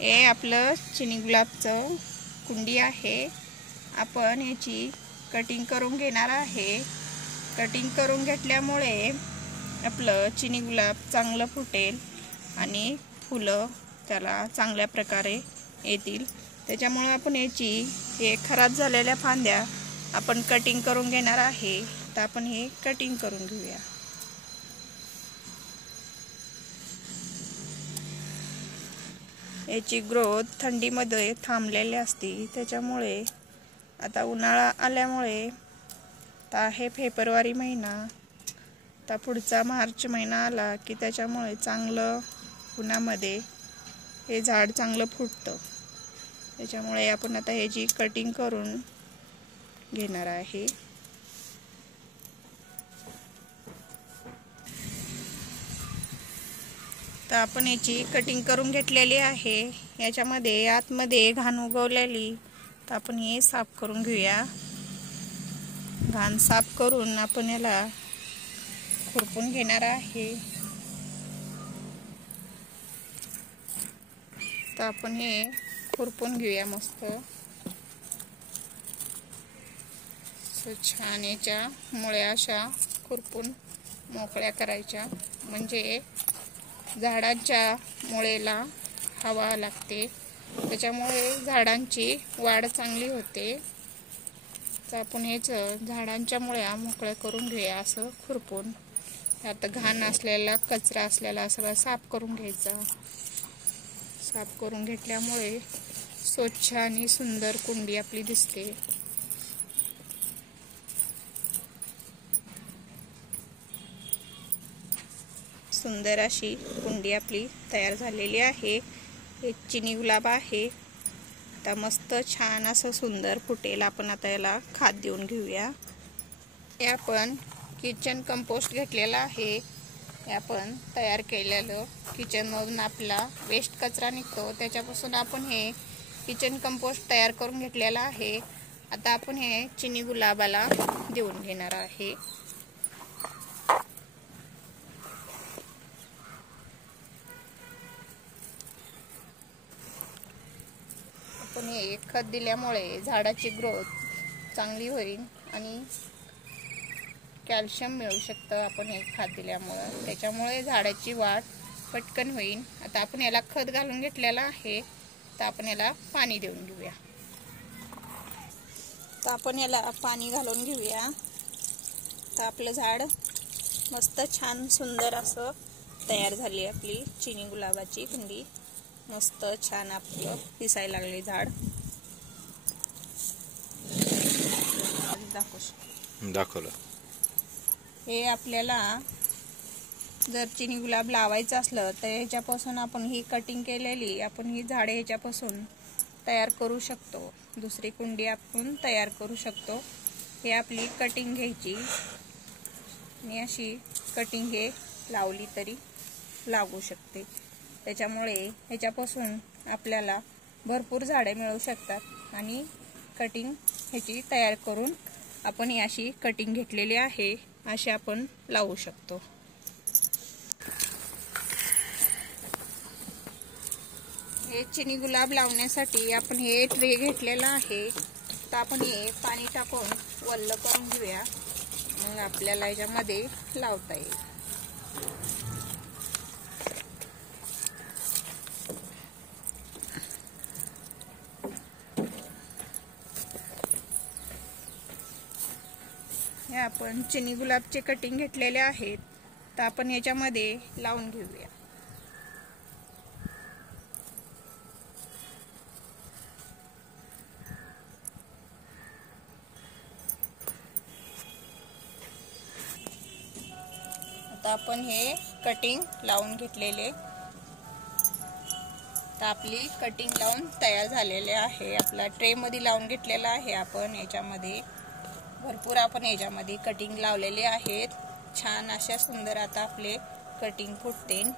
हे आपलं चिनी गुलाबचं कुंडी आहे. आपण याची कटिंग करून घेणार आहे. कटिंग करून घेतल्यामुळे आपलं चिनी गुलाब चांगलं फुटेल आणि फुलं त्याला चांगल्या प्रकारे येतील. त्याच्यामुळे आपण याची हे खराब झालेल्या फांद्या आपण कटिंग करून घेणार आहे. तर आपण हे कटिंग करून घेऊया. याची ग्रोथ थंडीमध्ये थांबलेली असते. त्याच्यामुळे आता उन्हाळा आल्यामुळे आता हे फेब्रुवारी महिना, आता पुढचा मार्च महिना आला की त्याच्यामुळे चांगलं उन्हामध्ये हे झाड चांगलं फुटतं. त्याच्यामुळे आपण आता ह्याची कटिंग करून घेणार आहे. तर आपण याची कटिंग करून घेतलेली आहे. याच्यामध्ये आतमध्ये घाण उगवलेली, तर आपण हे साफ करून घेऊया. घाण साफ करून आपण याला खुरपून घेणार आहे. तर आपण हे खुरपून घेऊया मस्त. छान याच्या मुळ्या अशा खुरपून मोकळ्या करायच्या, म्हणजे झाडांच्या मुळेला हवा लागते. त्याच्यामुळे झाडांची वाढ चांगली होते. तर आपण हेच झाडांच्या मुळ्या मोकळ्या करून घेऊया असं खुरपून. आता घाण असलेला कचरा असलेला सगळा साफ करून घ्यायचा. साफ करून घेतल्यामुळे स्वच्छ आणि सुंदर कुंडी आपली दिसते. सुंदर अशी कुंडी आपली तयार झालेली आहे. एक चिनी गुलाब आहे. आता मस्त छान असं सुंदर फुटेल. आपण आता याला खाद देऊन घेऊया. हे आपण किचन कंपोस्ट घेतलेला आहे. हे आपण तयार केलेलं किचनमधून आपला वेस्ट कचरा निघतो, त्याच्यापासून आपण हे किचन कंपोस्ट तयार करून घेतलेला आहे. आता आपण हे चिनी गुलाबाला देऊन घेणार आहे. आपण हे खत दिल्यामुळे झाडाची ग्रोथ चांगली होईल आणि कॅल्शियम मिळू शकतं आपण हे खत दिल्यामुळे. त्याच्यामुळे झाडाची वाढ पटकन होईल. आता आपण याला खत घालून घेतलेला आहे. तर आपण याला पाणी देऊन घेऊया. तर आपण याला पाणी घालून घेऊया. तर आपलं झाड मस्त छान सुंदर असं तयार झाली आपली चिनी गुलाबाची कुंडी. मस्त छान आपलं दिसायला लागले झाड. दाखवलं. हे आपल्याला जर चिनी गुलाब लावायचं असलं तर ह्याच्यापासून आपण ही कटिंग केलेली आपण ही झाडे ह्याच्यापासून तयार करू शकतो. दुसरी कुंडी आपण तयार करू शकतो. हे आपली कटिंग घ्यायची आणि अशी कटिंग हे लावली तरी लागू शकते. त्याच्यामुळे ह्याच्यापासून आपल्याला भरपूर झाडे मिळू शकतात आणि कटिंग ह्याची तयार करून आपण अशी कटिंग घेतलेली आहे अशी आपण लावू शकतो. हे चिनी गुलाब लावण्यासाठी आपण हे ट्रे घेतलेला आहे. तर आपण हे पाणी टाकून वल्ल करून घेऊया. मग आपल्याला याच्यामध्ये लावता येईल. हे आपण चिनी गुलाबचे कटिंग घेतलेले आहेत. तर आपण याच्यामध्ये लावून घेऊया. आता आपण हे कटिंग लावून घेतलेले, तर आपली कटिंग लावून तयार झालेले आहे. आपला ट्रे मध्ये लावून घेतलेला आहे आपण. याच्यामध्ये भरपूर आपण याच्यामध्ये कटिंग लावलेले आहेत. छान अशा सुंदर आता आपले कटिंग फुटतील.